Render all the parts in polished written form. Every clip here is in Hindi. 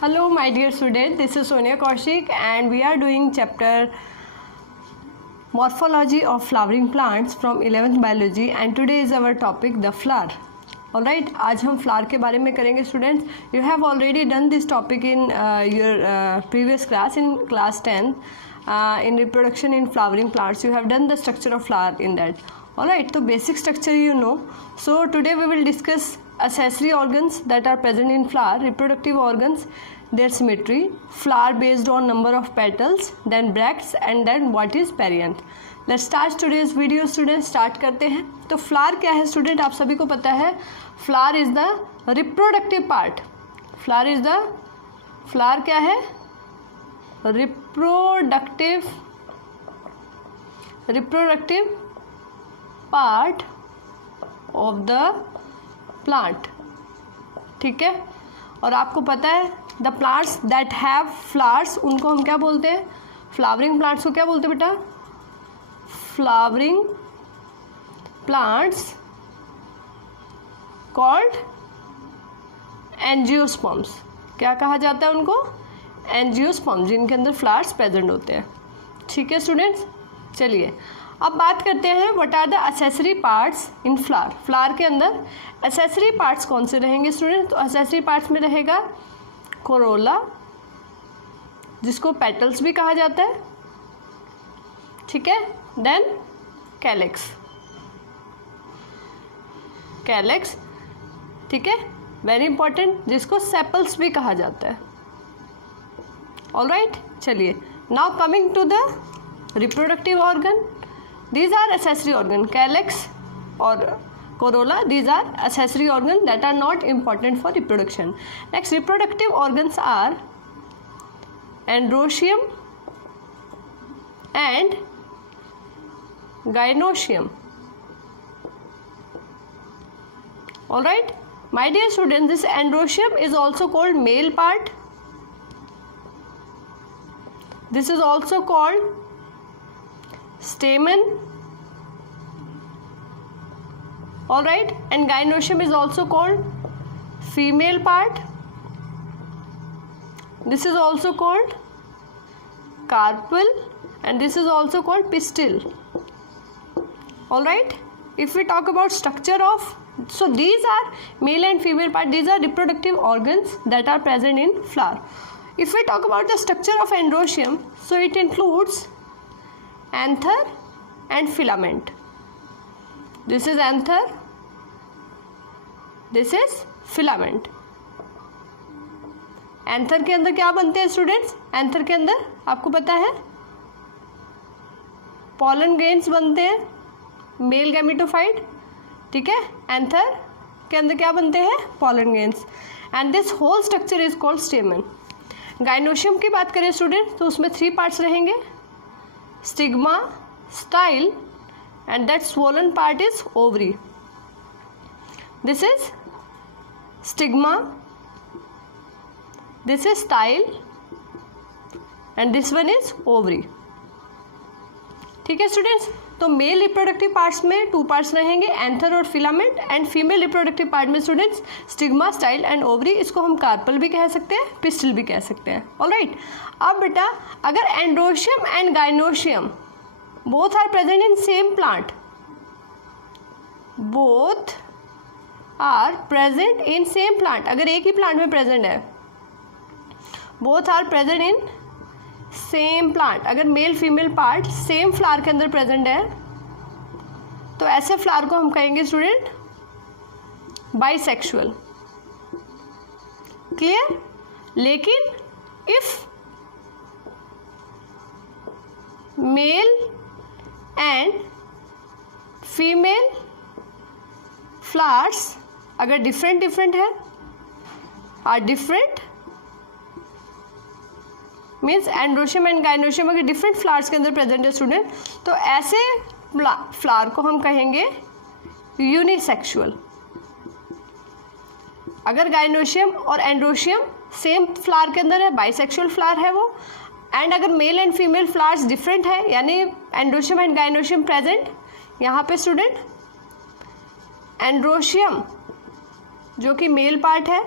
Hello my dear student, this is Sonia Kaushik and we are doing chapter Morphology of Flowering Plants from 11th Biology and today is our topic the flower. Alright, आज हम flower के बारे में करेंगे students. You have already done this topic in your previous class in class 10 in reproduction in flowering plants. You have done the structure of flower in that. Alright, so basic structure you know. So today we will discuss accessory organs that are present in flower, reproductive organs, their symmetry, flower based on number of petals, then bracts and then what is perianth. Let's start today's video students. Start करते हैं. तो flower क्या है student, आप सभी को पता है flower is the reproductive part. flower क्या है reproductive part of the plant. ठीक है, और आपको पता है the plants that have flowers उनको हम क्या बोलते हैं, फ्लावरिंग प्लांट्स को क्या बोलते हैं बेटा, फ्लावरिंग प्लांट्स कॉल्ड एंजियोस्पर्म्स. क्या कहा जाता है उनको, एंजियोस्पर्म, जिनके अंदर फ्लावर्स प्रेजेंट होते हैं. ठीक है स्टूडेंट्स, चलिए अब बात करते हैं what are the accessory parts in flower. Flower के अंदर एसेसरी पार्ट्स कौन से रहेंगे स्टूडेंट, तो एसेसरी पार्ट्स में रहेगा कोरोला जिसको पेटल्स भी कहा जाता है. ठीक है, देन कैलेक्स. ठीक है, वेरी इंपॉर्टेंट, जिसको सेपल्स भी कहा जाता है. ऑलराइट, चलिए now coming to the reproductive organ. These are accessory organ. Calyx or corolla, these are accessory organs that are not important for reproduction. Next, reproductive organs are androecium and gynoecium. Alright, my dear students, this androecium is also called male part. This is also called stamen. Alright, and gynoecium is also called female part. This is also called carpel and this is also called pistil. Alright, if we talk about structure of, so these are male and female part, these are reproductive organs that are present in flower. If we talk about the structure of androecium, so it includes anther and filament. This is anther, this is filament. Anther के अंदर क्या बनते हैं स्टूडेंट्स, एंथर के अंदर आपको पता है पॉलन ग्रेन्स बनते हैं, मेल गैमेटोफाइट. ठीक है, एंथर के अंदर क्या बनते हैं, pollen grains, and this whole structure is called stamen. Gynoecium की बात करें स्टूडेंट तो उसमें 3 पार्ट्स रहेंगे, stigma, style and that swollen part is ovary. This is stigma, this is style and this one is ovary. ठीक है स्टूडेंट्स, तो मेल रिप्रोडक्टिव पार्ट्स में 2 पार्ट्स रहेंगे, एंथर और filament, and female reproductive part में students stigma, style and ovary. इसको हम कार्पल भी कह सकते हैं, पिस्टल भी कह सकते हैं. ऑलराइट, अब बेटा अगर androecium and gynoecium both are present in same plant, both are present in same plant, अगर एक ही प्लांट में प्रेजेंट है, both are present in same plant, अगर male female part same flower के अंदर प्रेजेंट है, तो ऐसे फ्लावर को हम कहेंगे स्टूडेंट बाइसेक्सुअल. क्लियर, लेकिन if male and female flowers अगर डिफरेंट है, are different means androecium and gynoecium अगर डिफरेंट फ्लावर्स के अंदर प्रेजेंट है स्टूडेंट, तो ऐसे फ्लावर को हम कहेंगे यूनिसेक्सुअल. अगर गाइनोशियम और एंड्रोशियम सेम फ्लावर के अंदर है, बाइसेक्सुअल फ्लावर है वो. एंड अगर mail and female flowers different है, यानी एंड्रोशियम एंड गाइनोशियम प्रेजेंट, यहाँ पे स्टूडेंट एंड्रोशियम जो कि मेल पार्ट है,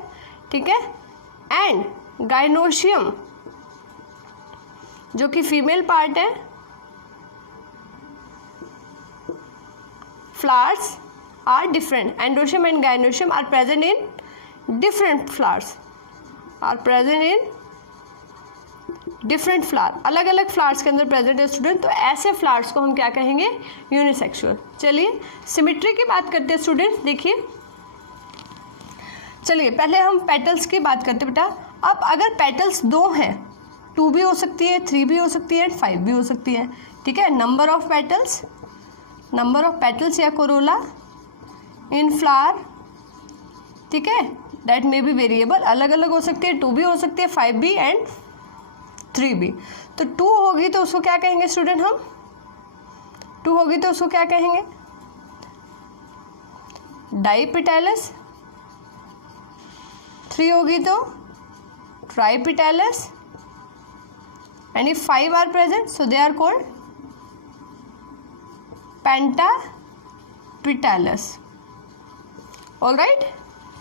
ठीक है, एंड गाइनोशियम जो कि फीमेल पार्ट है, flowers are different. Androecium and gynoecium are present in different flowers. Are present in different flower. अलग अलग फ्लावर्स के अंदर प्रेजेंट है स्टूडेंट. तो ऐसे फ्लावर्स को हम क्या कहेंगे? यूनिसेक्सुअल. चलिए सिमेट्री की बात करते हैं स्टूडेंट्स. देखिए, चलिए पहले हम पेटल्स की बात करते हैं बेटा. अब अगर पेटल्स 2 हैं, 2 भी हो सकती है, 3 भी हो सकती है, 5 भी हो सकती है. ठीक है. नंबर ऑफ पेटल्स या कोरोला इन फ्लावर. ठीक है. दैट मे बी वेरिएबल, अलग अलग हो सकती है. 2 भी हो सकती है, 5 भी एंड 3 भी. तो 2 होगी तो उसको क्या कहेंगे स्टूडेंट? हम 2 होगी तो उसको क्या कहेंगे? डाईपेटैलस. 3 होगी तो tripetalous. And if 5 are present so they are called pentapetalous. All right,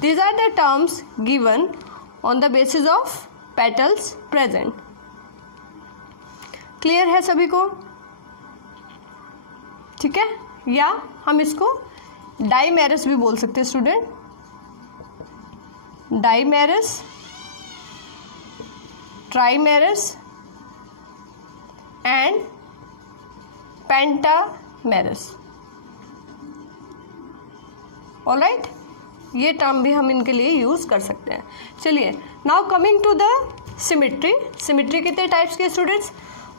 these are the terms given on the basis of petals present. Clear है सभी को? ठीक है. या हम इसको डाइमेरस भी बोल सकते हैं student. Dimerous, trimerous and pentamerous. Alright, ये टर्म भी हम इनके लिए यूज कर सकते हैं. चलिए, now coming to the symmetry. Symmetry कितने टाइप्स के स्टूडेंट्स?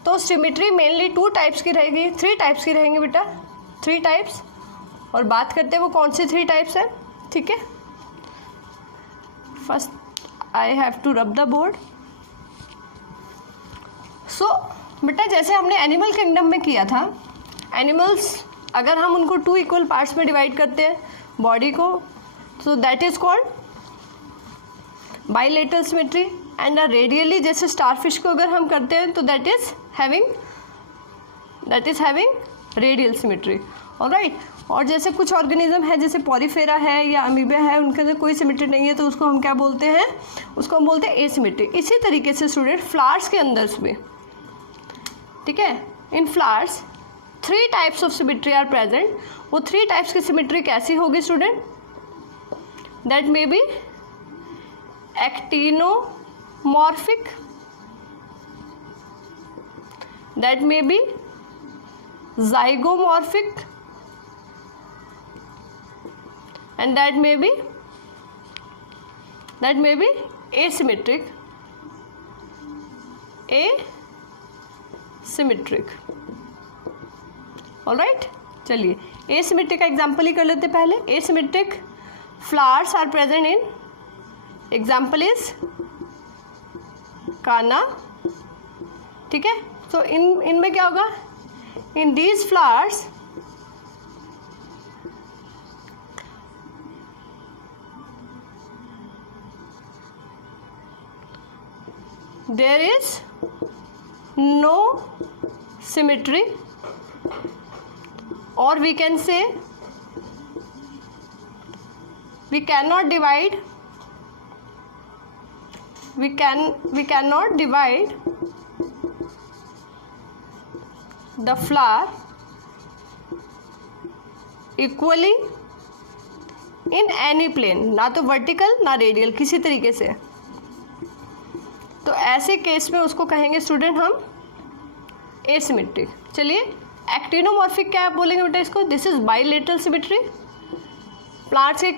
तो सिमेट्री मेनली 2 टाइप्स की रहेगी, 3 टाइप्स की रहेंगी बेटा, 3 टाइप्स. और बात करते हैं वो कौन से 3 टाइप्स हैं. ठीक है. First I have to rub the board. So बेटा, जैसे हमने एनिमल किंगडम में किया था, एनिमल्स अगर हम उनको 2 इक्वल पार्ट्स में डिवाइड करते हैं बॉडी को, so that is called bilateral symmetry. And radially जैसे स्टारफिश को अगर हम करते हैं तो that is having radial symmetry. Alright. और जैसे कुछ ऑर्गेनिज्म है जैसे पॉरीफेरा है या अमीबा है, उनके अंदर कोई सिमेट्री नहीं है तो उसको हम क्या बोलते हैं? उसको हम बोलते हैं एसिमेट्री. इसी तरीके से स्टूडेंट फ्लावर्स के अंदर भी, ठीक है, in flowers 3 types of symmetry are present. वो 3 टाइप्स की सिमेट्री कैसी होगी student? That may be actinomorphic, that may be zygomorphic and that may be asymmetric. Symmetric. Alright. चलिए एसिमेट्रिक का एग्जाम्पल ही कर लेते पहले. Asymmetric flowers are present in, example is canna. ठीक है. तो इनमें क्या होगा? In these flowers there is no symmetry, or we can say we cannot divide the flower equally in any plane, ना तो वर्टिकल ना रेडियल, किसी तरीके से. तो ऐसे केस में उसको कहेंगे स्टूडेंट हम एसिमेट्रिक. चलिए, एक्टिनोमॉर्फिक क्या आप बोलेंगे बेटा इसको? This is bilateral symmetry. Plants के